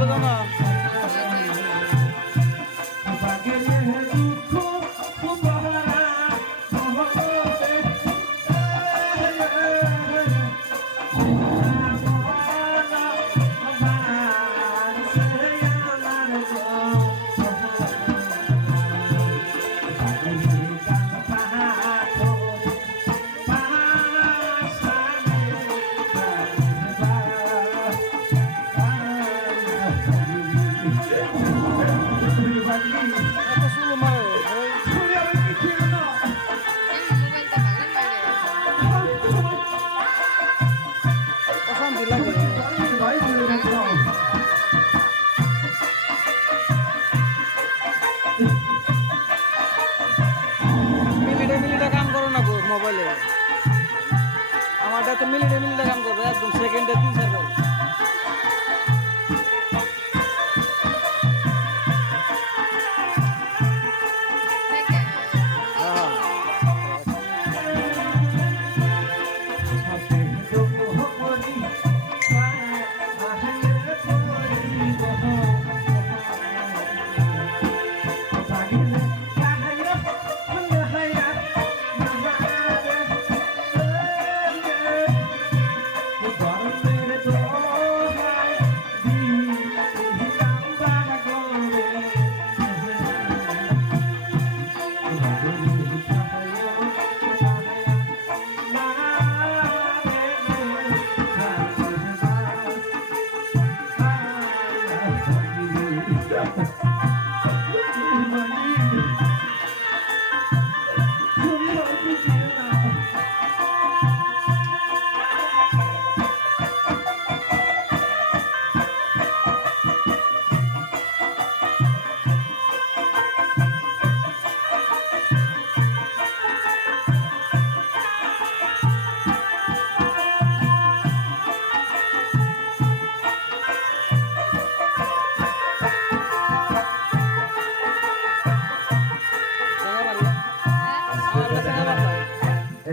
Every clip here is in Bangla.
চলে যাও মোবাইলে আমারটা তো মিনিটে মিনিটে কাম করবে একদম সেকেন্ডে তিন চারবার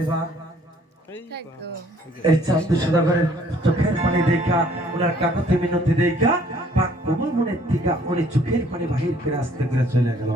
এবার এই এই চাঁদ সদাগরের চোখের পানি দেখা ওনার কাকতি মিনতি দেখা পাক প্রবল মনের থেকে উনি চোখের পানি বাহির করে আসতে করে চলে গেল।